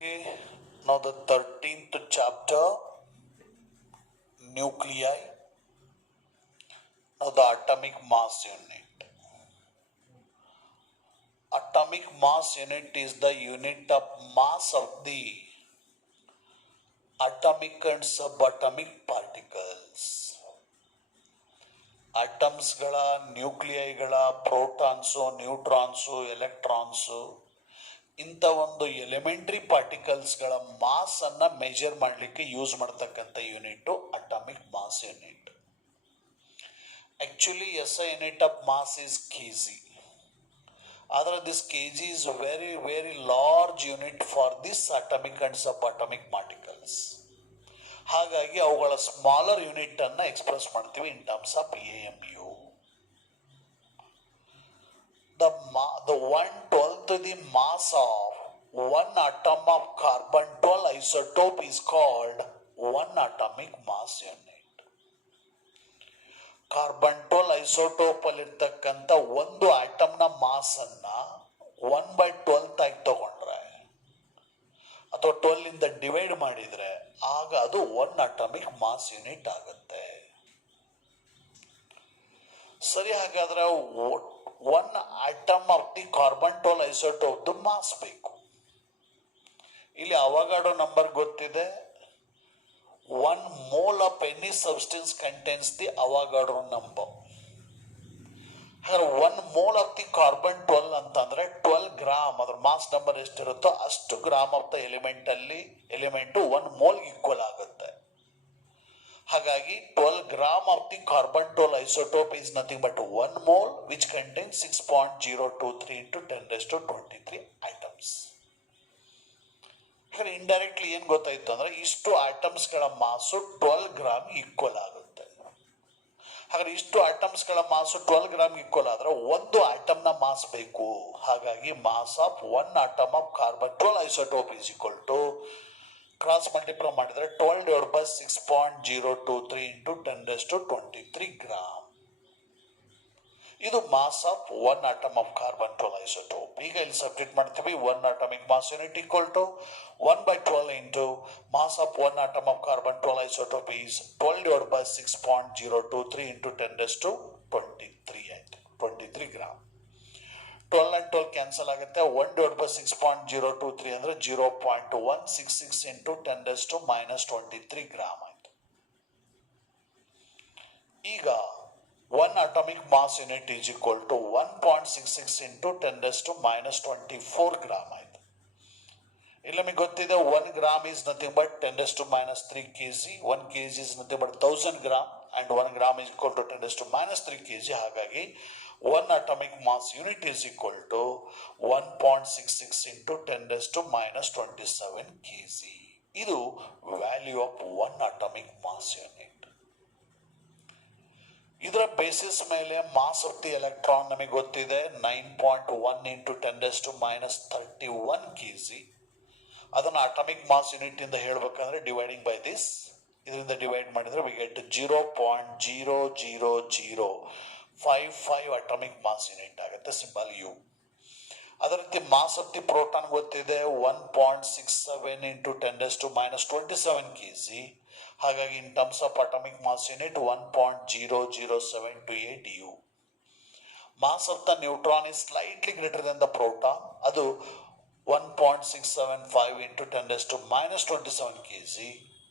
Okay, now the 13th chapter, nuclei. Now the atomic mass unit. Atomic mass unit is the unit of mass of the atomic and subatomic particles. ಅಟಮ್ಸ್ಗಳ ನ್ಯೂಕ್ಲಿಯೈಗಳ protons neutrons electrons ಇಂಥ ಒಂದು elementary ಪಾರ್ಟಿಕಲ್ಸ್ಗಳ mass ಅನ್ನ measure ಮಾಡಲಿಕ್ಕೆ use ಮಾಡ್ತಕ್ಕಂಥ unit atomic mass unit. Actually SI unit of mass is kg. ಆದರೆ this kg is very very large unit for this atomic and subatomic particles. ಹಾಗಾಗಿ ಅವುಗಳ smaller unit ಅನ್ನ ಎಕ್ಸ್ಪ್ರೆಸ್ ಮಾಡ್ತೀವಿ in terms of AMU. The 1/12 the mass of one atom of carbon 12 isotope is called one atomic mass unit. Carbon 12 isotope ಅಲ್ಲಿರ್ತಕ್ಕಂಥ ಒಂದು ಆಟಮ್ನ mass ಅನ್ನ 1/12 ಆಗಿ ತಗೊಂಡ್ರೆ ಅಥವಾ 12 ಇಂದ ಡಿವೈಡ್ ಮಾಡಿದ್ರೆ ಆಗ ಅದು ಒನ್ ಅಟಾಮಿಕ್ ಮಾಸ್ ಯೂನಿಟ್ ಆಗುತ್ತೆ. ಸರಿ, ಹಾಗಾದ್ರೆ one atom of the carbon 12 isotope mass ಬೇಕು. ಇಲ್ಲಿ ಅವಗಾಡೋ ನಂಬರ್ ಗೊತ್ತಿದೆ. 1 mole of any substance contains the Avogadro number. ಹಾಗಾದ್ರೆ 1 mole of the carbon 12 ಅಂತಂದ್ರೆ 12 ಗ್ರಾಮ್, ಅದ್ರ ಮಾಸ್ ನಂಬರ್ ಎಷ್ಟಿರುತ್ತೋ ಅಷ್ಟು gram of the element 1 mole equal ಆಗುತ್ತೆ. ಹಾಗಾಗಿ 12 gram of the carbon 12 isotope is nothing but 1 mole which contains 6.023 into 10⁻23 items. Indirectly ಏನ್ ಗೊತ್ತಾಯ್ತು ಅಂದ್ರೆ ಇಷ್ಟು ಆಟಮ್ಸ್ಗಳ ಮಾಸು 12 ಗ್ರಾಮ್ ಈಕ್ವಲ್ ಆಗುತ್ತೆ. ಹಾಗಾದ್ರೆ ಇಷ್ಟು ಆಟಮ್ಸ್ಗಳ ಮಾಸು 12 ಗ್ರಾಮ್ ಈಕ್ವಲ್ ಆದ್ರೆ ಒಂದು ಆಟಮ್ನ ಮಾಸ್ ಬೇಕು. ಹಾಗಾಗಿ mass of one atom of carbon 12 isotope is equal to cross multiply ಮಾಡಿದ್ರೆ 12/6.023 into 10⁻23 ಗ್ರಾಮ್. ಇದು mass of one atom of carbon 12 isotope. ಈಗ ಇಲ್ಲಿ ಸಬ್ಸ್ಟಿಟ್ಯೂಟ್ ಮಾಡ್ತೀವಿ. One atomic mass unit equal to 1/12 into mass of one atom of carbon 12 isotope is 12/6.023 into 10⁻23 ಆಯ್ತು, 23 gram. 12 and 12 cancel ಆಗುತ್ತೆ. 1/6.023 ಅಂದ್ರೆ 0.166 into 10⁻23 gram ಆಯ್ತು. ಈಗ one atomic mass unit is equal to 1.66 into 10⁻24 gram ಆಯ್ತು. ಇಲ್ಲಿ ನಮಗೆ ಗೊತ್ತಿದೆ 1 gram is nothing but 10⁻³ kg, 1 kg is nothing but 1000 gram and 1 gram is equal to 10⁻³ kg. ಹಾಗಾಗಿ 1 atomic mass unit is equal to 1.66 into 10⁻27 kg. ಇದು value of one atomic mass unit. ಇದರ basis ಮೇಲೆ mass of the electron ನಮಗೆ ಗೊತ್ತಿದೆ 9.1 into 10⁻31 kg. ಅದನ್ನು atomic mass unit ಇಂದ ಹೇಳ್ಬೇಕಂದ್ರೆ dividing by this, ಇದರಿಂದ ಡಿವೈಡ್ ಮಾಡಿದ್ರೆ we get 0.00055 atomic mass unit ಆಗುತ್ತೆ, ಸಿಂಬಲ್ ಯು. ಅದೇ ರೀತಿ ಮಾಸ್ ಆಫ್ ದಿ ಪ್ರೋಟಾನ್ ಗೊತ್ತಿದೆ 1.67 into 10⁻27 kg. ಹಾಗಾಗಿ in terms of atomic mass unit 1.00728 U. Mass of the neutron is slightly greater than the proton, ಅದು 1.675 into 10⁻27 kg.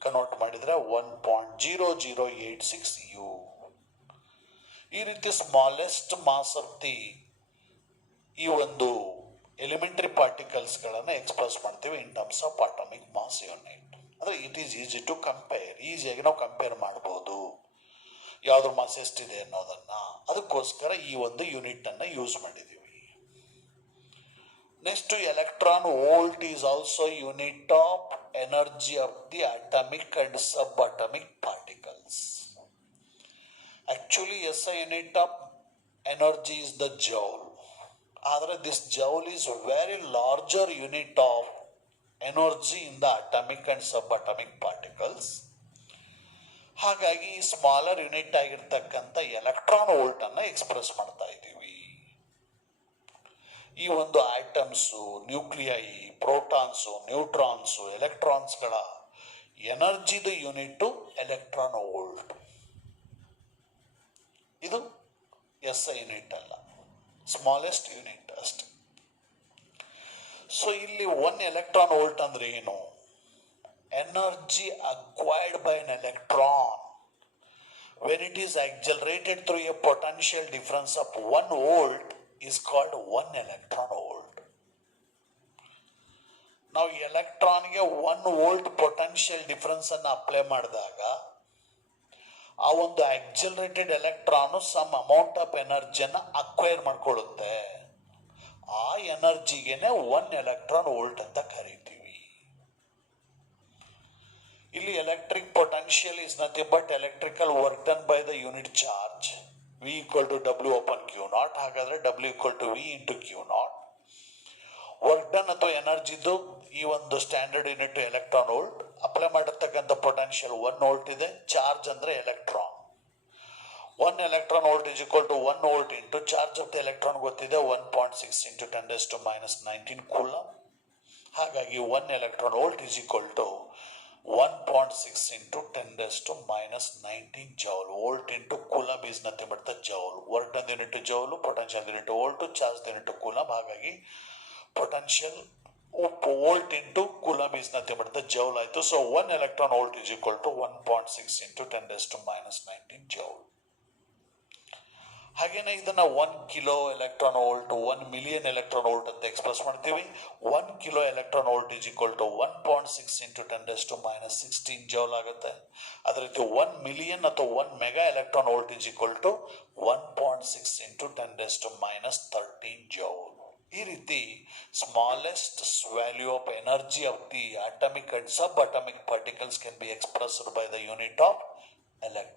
Convert ಮಾಡಿದ್ರೆ 1.0086 U. ಈ ರೀತಿ smallest mass of the ಈ ಒಂದು elementary ಪಾರ್ಟಿಕಲ್ಸ್ಗಳನ್ನು express ಮಾಡ್ತೀವಿ in terms of atomic mass unit. ಅಂದರೆ it is easy to compare, ಈಸಿಯಾಗಿ ನಾವು ಕಂಪೇರ್ ಮಾಡ್ಬೋದು ಯಾವ್ದ್ರ ಮಾಸ್ ಎಷ್ಟಿದೆ ಅನ್ನೋದನ್ನ. ಅದಕ್ಕೋಸ್ಕರ ಈ ಒಂದು ಯೂನಿಟ್ ಅನ್ನ ಯೂಸ್ ಮಾಡಿದೀವಿ. Next, electron volt is also unit of energy of the atomic and subatomic particles. Actually SI unit of energy is the joule. ಆದರೆ this joule is very larger unit of energy in the atomic and subatomic particles. ಹಾಗಾಗಿ smaller unit ಆಗಿರ್ತಕ್ಕಂಥ electron volt ಅನ್ನ express ಮಾಡ್ತಾ ಇದ್ದೀವಿ. ಈ ಒಂದು atoms, nuclei, protons, neutrons, ಎಲೆಕ್ಟ್ರಾನ್ಸ್ಗಳ ಎನರ್ಜಿದ ಯೂನಿಟ್ ಎಲೆಕ್ಟ್ರಾನ್ ವೋಲ್ಟ್. ಇದು SI ಯೂನಿಟ್ ಅಲ್ಲ, ಸ್ಮಾಲೆಸ್ಟ್ ಯೂನಿಟ್ ಅಷ್ಟೆ. ಸೊ ಇಲ್ಲಿ 1 ಎಲೆಕ್ಟ್ರಾನ್ ವೋಲ್ಟ್ ಅಂದ್ರೆ ಏನು? Energy acquired by an electron when it is accelerated through a potential difference of 1 volt is called 1 electron volt. ನಾವು ಎಲೆಕ್ಟ್ರಾನ್ಗೆ 1 ವೋಲ್ಟ್ ಪೊಟೆನ್ಷಿಯಲ್ ಡಿಫರೆನ್ಸ್ ಅನ್ನು apply ಮಾಡಿದಾಗ ಆ ಒಂದು accelerated electron some amount of ಎನರ್ಜಿಯನ್ನು ಅಕ್ವೈರ್ ಮಾಡ್ಕೊಳ್ಳುತ್ತೆ. ಆ ಎನರ್ಜಿಗೆನೆ 1 ಎಲೆಕ್ಟ್ರಾನ್ ವೋಲ್ಟ್ ಅಂತ ಕರಿತೀವಿ. ಇಲ್ಲಿ electric potential is nothing but electrical work done by the unit charge V equal to W upon Q naught. ಹಾಗಾದ್ರೆ W equal to V into Q naught. Work done ಅಥವಾ ಎನರ್ಜಿದು ಈ ಒಂದು standard unit electron volt. Apply ಮಾಡಿರ್ತಕ್ಕಂಥ potential 1 volt ಇದೆ. Charge ಅಂದ್ರೆ electron. 1 electron volt is equal to 1 volt into charge of the electron ಗೊತ್ತಿದೆ 1.6 into 10 to minus 19 coulomb. ಹಾಗಾಗಿ 1 electron volt is equal to 1.6 into 10 to minus 19 joule. Volt into coulomb is nothing but the joule. Work done unit to joule, potential unit to volt, charge unit to coulomb. ಹಾಗಾಗಿ potential volt into coulomb is nothing but the joule ಆಯಿತು. So 1 electron volt is equal to 1.6 into 10 to minus 19 joule. ಹಾಗೇನೆ ಇದನ್ನ 1 kilo electron volt 1 million electron volt ಅಂತ express ಮಾಡ್ತೀವಿ. 1 kilo electron volt is equal to 1.6 into 10 to minus 16 joule ಆಗುತ್ತೆ. ಅದೇ ರೀತಿ 1 million ಅಥವಾ 1 mega electron volt is equal to 1.6 into 10 to minus 13 joule. ಈ ರೀತಿ smallest value of energy of the atomic and subatomic particles can be expressed by the unit of electron.